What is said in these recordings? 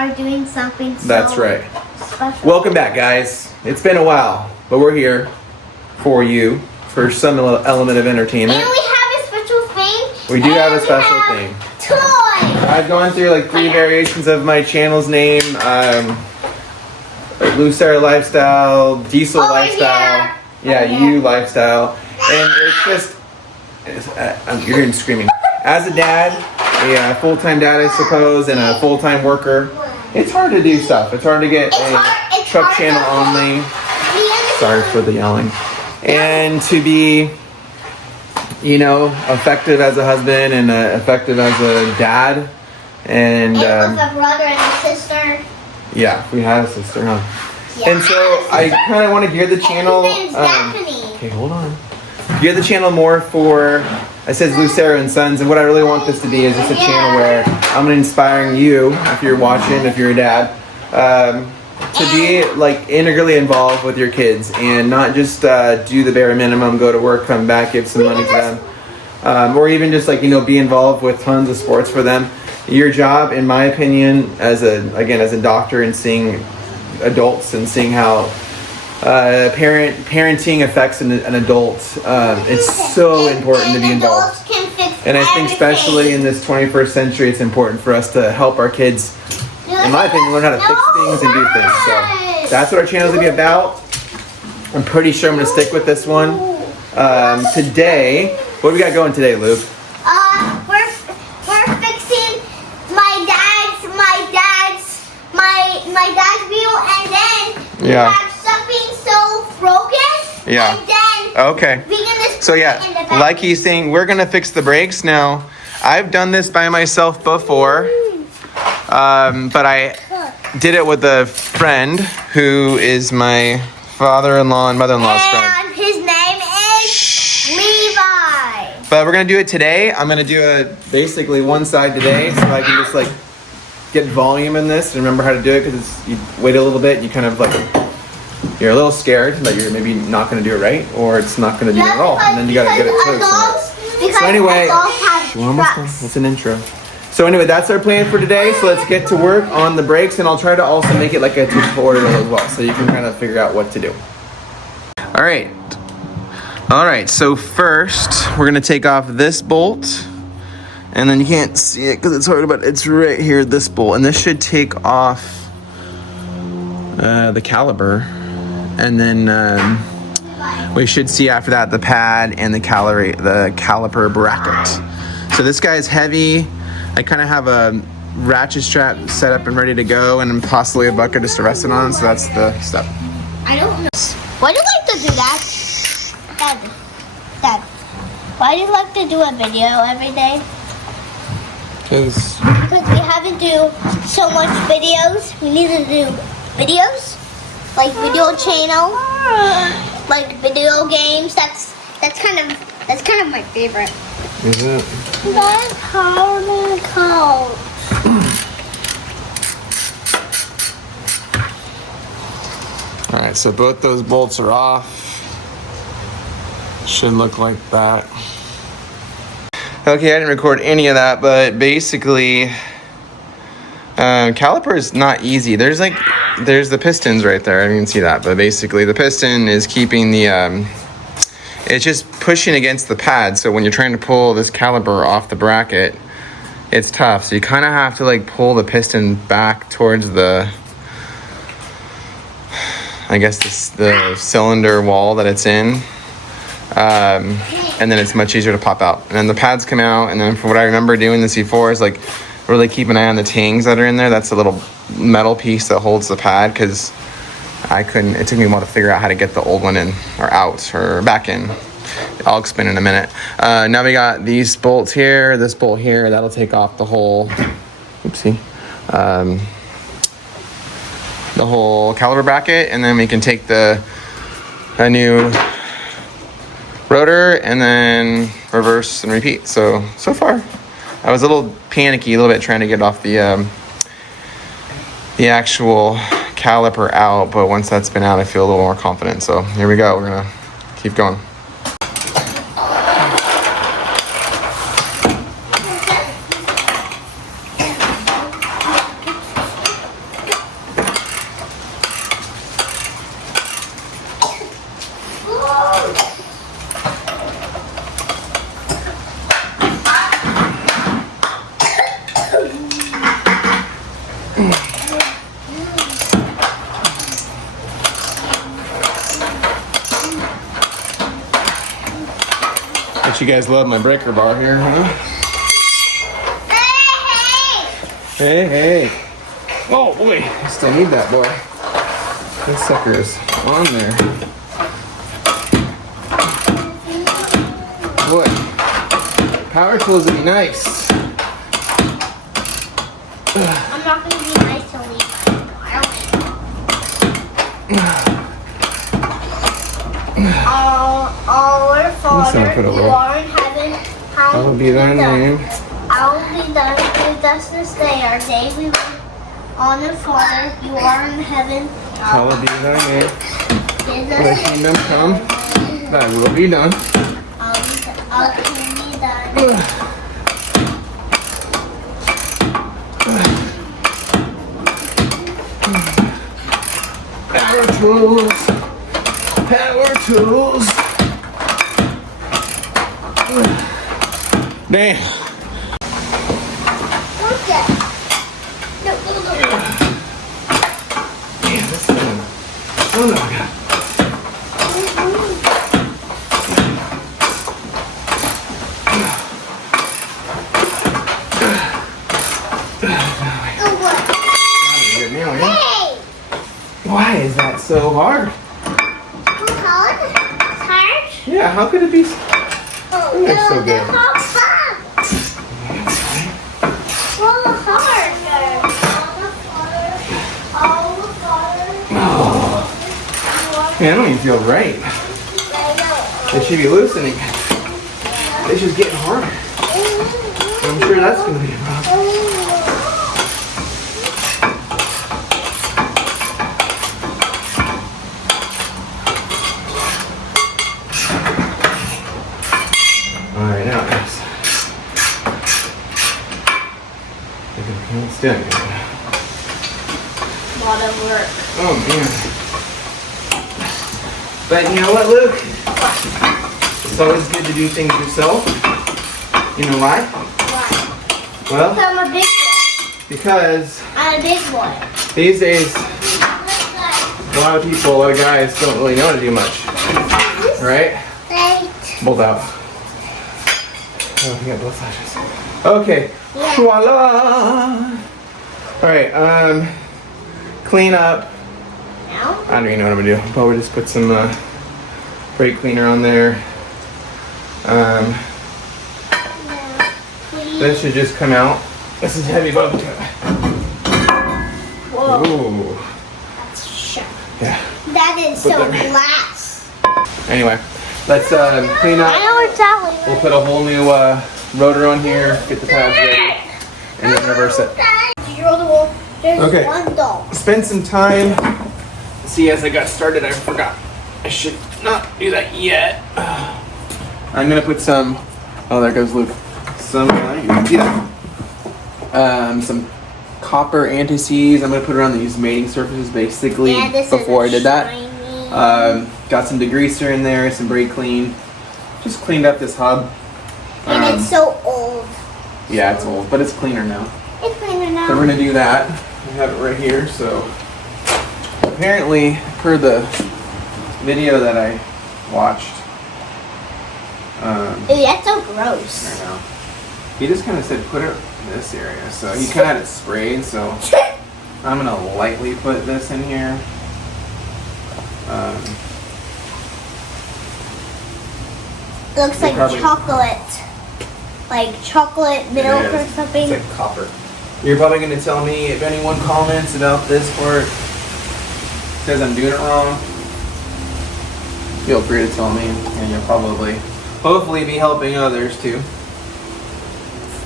are doing something That's right. special. Welcome back, guys. It's been a while, but we're here for you for some element of entertainment. And we have a special thing. We do have a special thing. Toys. I've gone through like 3 variations of my channel's name. Lucera Lifestyle, Diesel Over Lifestyle, here. yeah, Over You here. Lifestyle, and it's just, you're hearing screaming. As a dad, a full-time dad, I suppose, and a full-time worker, it's hard to do stuff. It's hard to get a truck channel only. Sorry for the yelling. And to be, you know, effective as a husband and effective as a dad. And With a brother and a sister. yeah, we had a sister, huh? Yeah. And so I kind of want to gear the channel. His name's Daphne. Okay, hold on. Gear the channel more for, it says Lucera and Sons, and what I really want this to be is just a channel where I'm inspiring you, if you're watching, if you're a dad, to be like integrally involved with your kids and not just do the bare minimum, go to work, come back, give some money to them, or even just like, you know, be involved with tons of sports for them. Your job, in my opinion, as a doctor and seeing adults and seeing how parenting affects an adult, it's so important to be involved. And I think especially in this 21st century, it's important for us to help our kids, in my opinion, learn how to fix things and do things. So that's what our channel is going to be about. I'm pretty sure I'm going to stick with this one. Today, what do we got going today, Luke? We're fixing my dad's wheel, and then we have something so broken. Yeah. And then Okay. we can just So put it in yeah, the back. like he's saying, we're gonna fix the brakes now. I've done this by myself before, but I did it with a friend who is my father-in-law and mother-in-law's friend. And his name is Levi. But we're gonna do it today. I'm gonna do basically one side today, so I can just like get volume in this and remember how to do it. Because you wait a little bit, you kind of like you're a little scared that you're maybe not gonna do it right, or it's not gonna do it at all, and then you gotta get it fixed. So anyway, we're almost done. That's an intro. So anyway, that's our plan for today. So let's get to work on the brakes, and I'll try to also make it like a tutorial as well, so you can kind of figure out what to do. All right. So first, we're gonna take off this bolt, and then you can't see it because it's hard, but it's right here, this bolt, and this should take off the caliper, and then we should see after that the pad and the caliper bracket. So this guy is heavy. I kind of have a ratchet strap set up and ready to go, and possibly a bucket just to rest it on. So that's the step. I don't know. Why do you like to do that? Dad, why do you like to do a video every day? Because we haven't do so much videos. We need to do videos, like video channel, like video games. That's kind of my favorite. is it? That's hard and cold. All right, so both those bolts are off. Should look like that. Okay, I didn't record any of that, but basically, caliper is not easy. There's the pistons right there. I didn't even see that, but basically the piston is keeping the, it's just pushing against the pad. So when you're trying to pull this caliper off the bracket, it's tough. So you kind of have to like pull the piston back towards the, I guess the cylinder wall that it's in. And then it's much easier to pop out. And then the pads come out, and then from what I remember doing this before is like really keep an eye on the tangs that are in there. That's the little metal piece that holds the pad, because it took me a while to figure out how to get the old one in or out or back in. I'll explain in a minute. Now we got these bolts here, this bolt here, that'll take off the whole, the whole caliper bracket, and then we can take a new rotor and then reverse and repeat. So far I was a little panicky a little bit trying to get off the actual caliper out, but once that's been out I feel a little more confident. So here we go, we're gonna keep going. Bet you guys love my breaker bar here, huh? Hey, hey. Oh boy, I still need that boy. This sucker is on there. Boy, power tools would be nice. I'm not gonna be nice to Lee. Our Father, put it who away. are in heaven, Hallowed be thy name. Hallowed be thy name. Give us this day our daily bread. Honor, Father, you are in heaven. Hallowed be thy name. Give Thy us kingdom come. Thy will be done. our kingdom be done. Power tools. Power tools. Damn. What's that? No, go, go, go. Yeah, this thing. Oh no, God. Oh, what? Good meal, yeah? Hey! Why is that so hard? It's hard? It's hard? Yeah, how could it be? Oh, They're no, so they're good. hard. Well, hard. Man, I don't even feel right. They should be loosening. This is getting harder. I'm sure that's going to be a problem. Alright, now it is. It's done. A lot of work. Oh, man. But you know what, Luke? It's always good to do things yourself. You know why? Why? Well, I'm a big boy. because I'm a big boy. these days, a lot of people, a lot of guys don't really know how to do much. Right? Right. Both out. Oh, we got both flashes. Okay. Yeah. Voila! Alright, clean up. Now? I don't even know what I'm gonna do. Probably just put some brake cleaner on there. This should just come out. This is heavy bug cut. Whoa. Ooh. That's sharp. Yeah. That is Put so that- glass. Anyway, let's clean I up. know what's that We'll put a whole new rotor on here, get the pads ready, and then reverse it. Did you roll the wall? There's Okay. one doll. Spend some time. See, as I got started, I forgot. I should not do that yet. I'm gonna put some. Oh, there goes Luke. Some. You can see that. Some copper anti-seize. I'm gonna put around these mating surfaces, basically. Yeah, this before I is did that. shiny. Got some degreaser in there, some brake clean. Just cleaned up this hub. And it's so old. Yeah, it's old, but it's cleaner now. It's cleaner now. So we're gonna do that. I have it right here. So apparently, per the video that I watched, Ew, that's so gross. I know. He just kind of said put it in this area. So he kind of had it sprayed. So I'm gonna lightly put this in here. Looks like probably- chocolate. Like chocolate milk It or is. something. It's like copper. You're probably going to tell me if anyone comments about this part, says I'm doing it wrong. Feel free to tell me, and you'll probably, hopefully, be helping others too.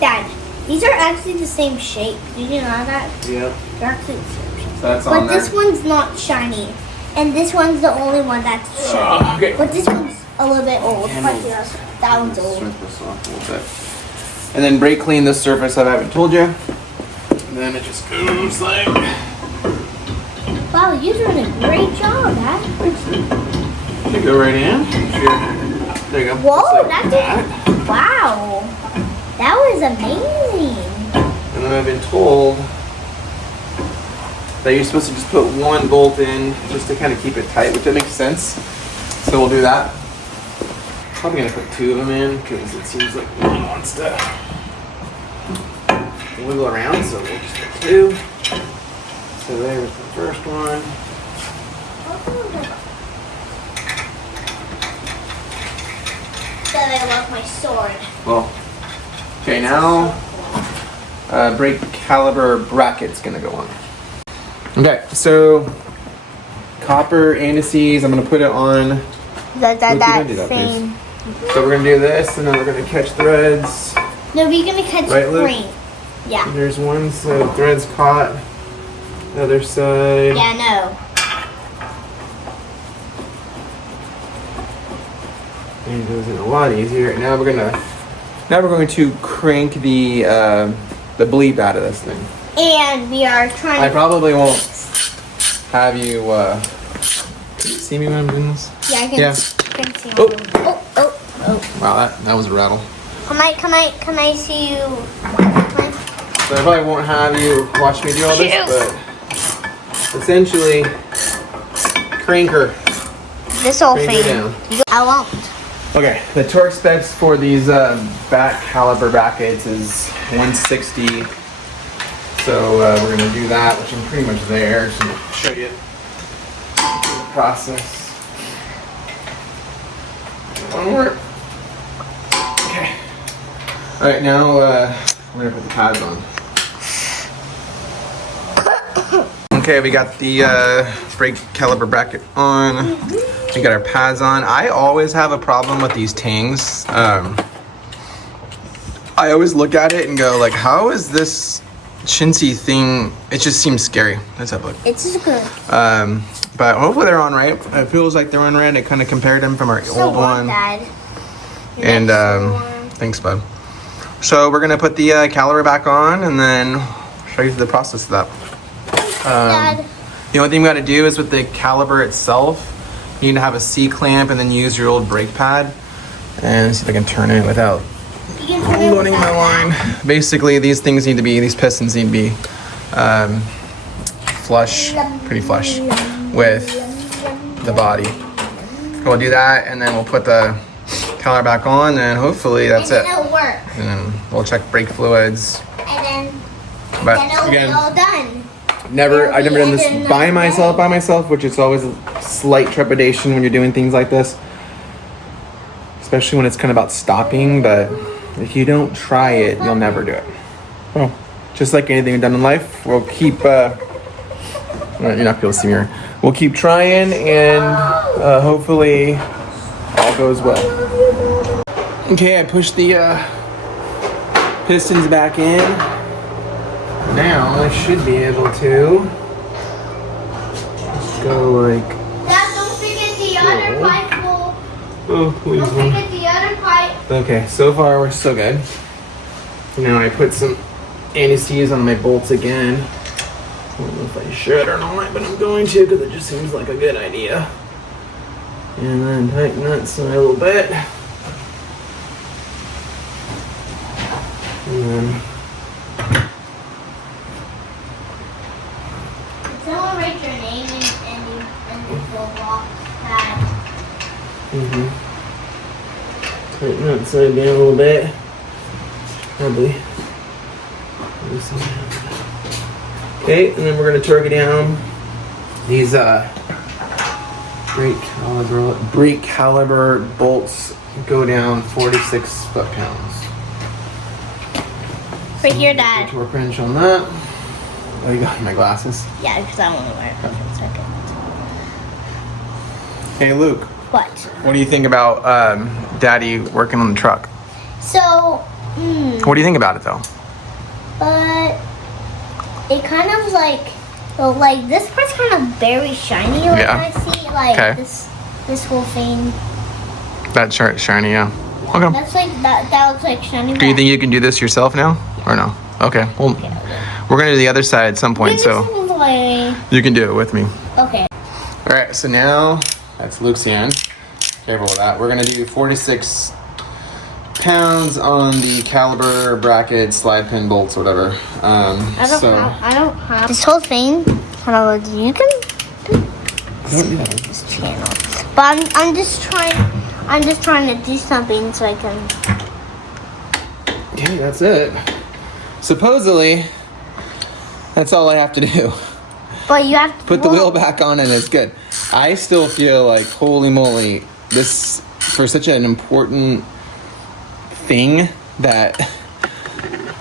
Dad, these are actually the same shape. Did you know that? Yep. They're actually the same shape. So that's on But this there. one's not shiny. And this one's the only one that's shiny. Okay. But this one's a little bit old. And But yes, that one's old. Strip this off a little bit. And then brake clean this surface if I haven't told you. And then it just goes like. Wow, you're doing a great job, Dad. Should go right in. Sure. There you go. Whoa, Just like that's that. it. Wow. That was amazing. And then I've been told that you're supposed to just put one bolt in just to kind of keep it tight, which that makes sense. So we'll do that. Probably gonna put 2 of them in because it seems like one wants to wiggle around, so we'll just put 2. So there's the first one. That I love my sword. Well, okay, now brake caliber bracket's gonna go on. Okay, so copper antices, I'm gonna put it on. That thing. So we're gonna do this, and then we're gonna catch threads. No, we're gonna catch Right, Luke? green. Yeah. And there's one side of threads caught. The other side. Yeah, no. And it goes in a lot easier. Now we're going to crank the bleep out of this thing. And we are trying. I probably won't have you. Can you see me when I'm doing this? Yeah, I can. Yeah. I can see. Oh. Oh. Wow, that was a rattle. Can I see you? So I probably won't have you watch me do all this, but essentially, cranker. This whole Crank her thing. down. I won't. Okay, the torque specs for these back caliber brackets is 160. So we're gonna do that, which I'm pretty much there. So I'm gonna show you the process. One more. Okay. All right, now we're gonna put the pads on. Okay, we got the brake caliber bracket on. We got our pads on. I always have a problem with these tangs. I always look at it and go like, how is this chintzy thing? It just seems scary. Let's have a look. It's just good. But hopefully they're on right. It feels like they're on right. I kind of compared them from our old one. Dad. And thanks, bud. So we're gonna put the caliber back on and then show you the process of that. Dad. The only thing we got to do is with the caliber itself, you need to have a C-clamp and then use your old brake pad. And see if I can turn it without loading my line. Basically, these pistons need to be flush, pretty flush with the body. We'll do that and then we'll put the caliber back on and hopefully that's it. It'll work. And then we'll check brake fluids. And then But it'll be all done. I've never done this by myself, which is always a slight trepidation when you're doing things like this, especially when it's kind of about stopping. But if you don't try it, you'll never do it. Well, just like anything we've done in life, we'll keep. You're not able to see me here. We'll keep trying, and hopefully, all goes well. Okay, I pushed the pistons back in. Now I should be able to just go like. Dad, don't forget the other pipe. Oh, please. Don't forget the other pipe. Okay, so far we're still good. Now I put some anti-seize on my bolts again. I don't know if I should or not, but I'm going to because it just seems like a good idea. And then tighten that side a little bit. And then. Someone write your name and you will block that. Tighten that side down a little bit. Probably. Okay, and then we're gonna torque it down. These brake caliber bolts go down 46 foot-pounds. Right here, Dad. Torque wrench on that. Oh, you got my glasses? Yeah, because I want to wear it for a second. Hey, Luke. What? What do you think about Daddy working on the truck? So, What do you think about it, though? but it kind of like this part's kind of very shiny. Like Yeah. I see like Okay. this whole thing. That shirt shiny, yeah. Okay. That's like that looks like shiny. Do you think you can do this yourself now, or no? Okay. Well, we're gonna do the other side at some point, so you can do it with me. Okay. All right. So now that's Luke's hand. Careful with that. We're gonna do 46 pounds on the caliber bracket, slide pin bolts, whatever. I don't have this whole thing. Kind of you can Don't do that. this channel, but I'm just trying. I'm just trying to do something so I can. Okay, that's it. Supposedly, that's all I have to do. But you have to Put the wheel back on and it's good. I still feel like, holy moly, this, for such an important thing that,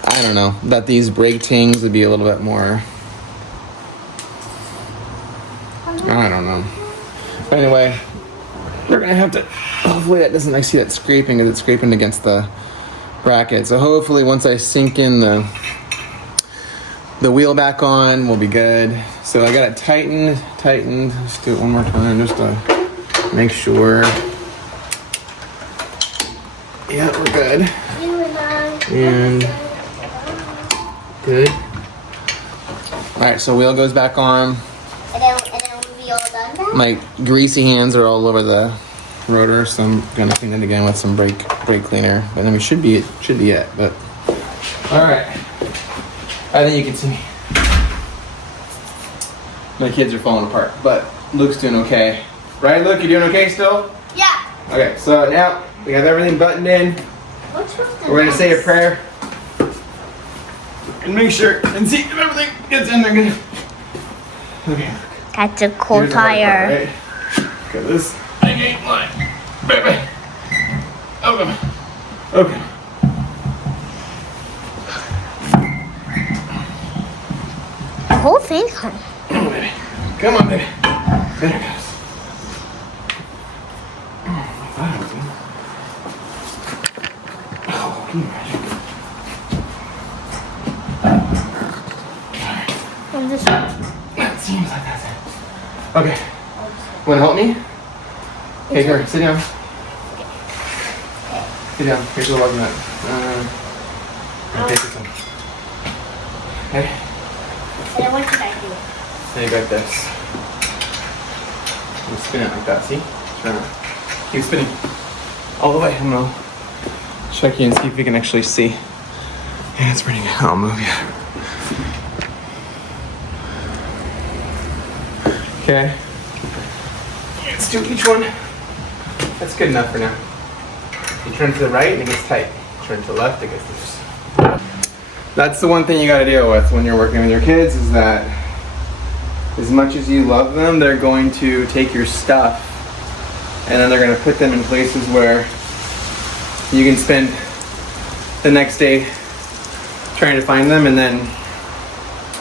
I don't know, that these brake tings would be a little bit more, I don't know. But anyway, we're gonna have to, hopefully that doesn't, I see that scraping, because it's scraping against the bracket. So hopefully once I sink in the wheel back on, we'll be good. So I got it tightened. Let's do it one more time just to make sure. Yeah, we're good. And good. All right, so wheel goes back on. And then we'll be all done now? My greasy hands are all over the rotor, so I'm gonna clean it again with some brake cleaner. And then we should be it. But all right, I think you can see my kids are falling apart, but Luke's doing okay. Right, Luke? You doing okay still? Yeah. Okay, so now we have everything buttoned in. We're gonna say a prayer and make sure and see if everything gets in there good. Okay. That's a cool Here's the hard part, tire. right? Okay, this thing ain't mine. Baby. Okay. Okay. The whole thing. Come on, baby. Come on, baby. There it goes. Oh, can you imagine? I'm just. That seems like that's it. Okay. Want to help me? Okay, here, sit down. Sit down. Here's the lug nut. Okay, sit down. Okay. And what should I do? Now you got this. You spin it like that, see? Spin it. Keep spinning. All the way. I'm gonna check you and see if you can actually see. Yeah, it's pretty good. I'll move you. Okay. Let's do each one. That's good enough for now. You turn to the right and it gets tight. Turn to the left, it gets loose. That's the one thing you gotta deal with when you're working with your kids, is that as much as you love them, they're going to take your stuff and then they're gonna put them in places where you can spend the next day trying to find them, and then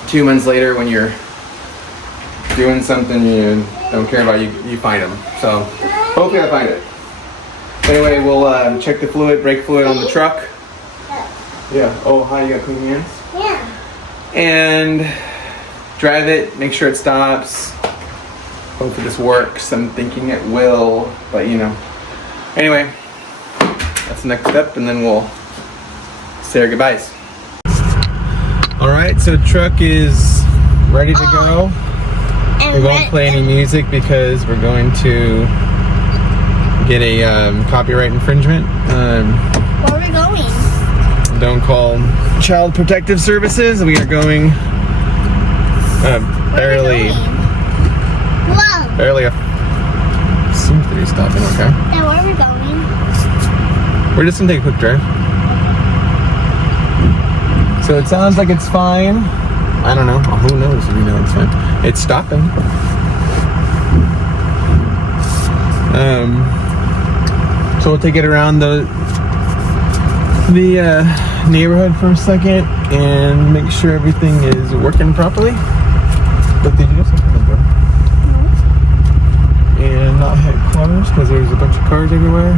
2 months later when you're doing something you don't care about, you find them. So hopefully I find it. Anyway, we'll check the fluid, brake fluid on the truck. Yeah. Oh, hi, you got clean hands? Yeah. And drive it, make sure it stops. Hopefully this works. I'm thinking it will, but you know. Anyway, that's the next step, and then we'll say our goodbyes. All right, so the truck is ready to go. We won't play any music because we're going to get a copyright infringement. Where are we going? Don't call Child Protective Services. We are going barely seems to be stopping. Okay. Now where are we going? We're just gonna take a quick drive. So it sounds like it's fine. I don't know. Oh, who knows if we know it's fine. It's stopping. So we'll take it around the neighborhood for a second and make sure everything is working properly. But did you just open the door? No. And not hit cars because there's a bunch of cars everywhere.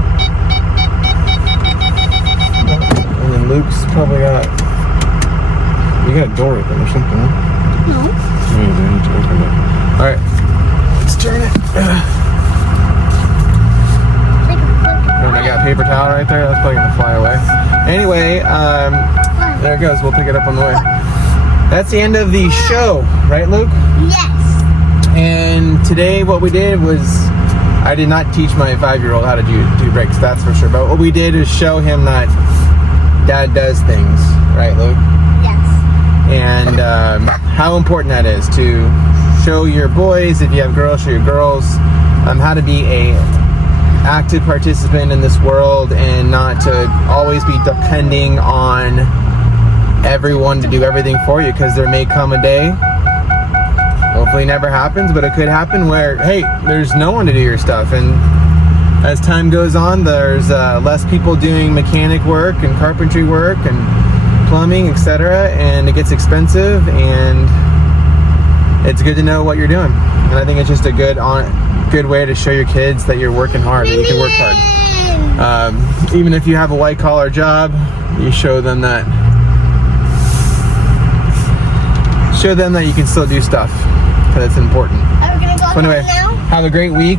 And then Luke's probably got. You got a door open or something, huh? No. Maybe I need to open it. Alright. Let's turn it. Oh, I got a paper towel right there. That's probably gonna fly away. Anyway, there it goes. We'll pick it up on the way. That's the end of the show, right, Luke? Yes. And today what we did was, I did not teach my 5-year-old how to do brakes, that's for sure. But what we did is show him that Dad does things, right, Luke? And how important that is to show your boys, if you have girls, show your girls how to be a active participant in this world and not to always be depending on everyone to do everything for you, because there may come a day, hopefully never happens, but it could happen where, hey, there's no one to do your stuff. And as time goes on, there's less people doing mechanic work and carpentry work and plumbing, etc., and it gets expensive, and it's good to know what you're doing. And I think it's just a good way to show your kids that you're working hard, that you can work hard. Even if you have a white collar job, you show them that you can still do stuff, because it's important. Are we gonna go So anyway, home now? have a great week.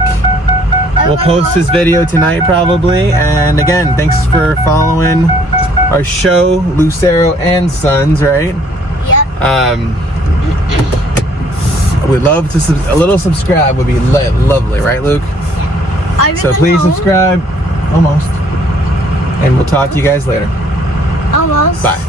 We'll post this video tonight probably. And again, thanks for following our show, Lucero and Sons, right? Yep. We'd love to, a little subscribe would be lovely, right, Luke? So please subscribe, almost. And we'll talk to you guys later. Almost. Bye.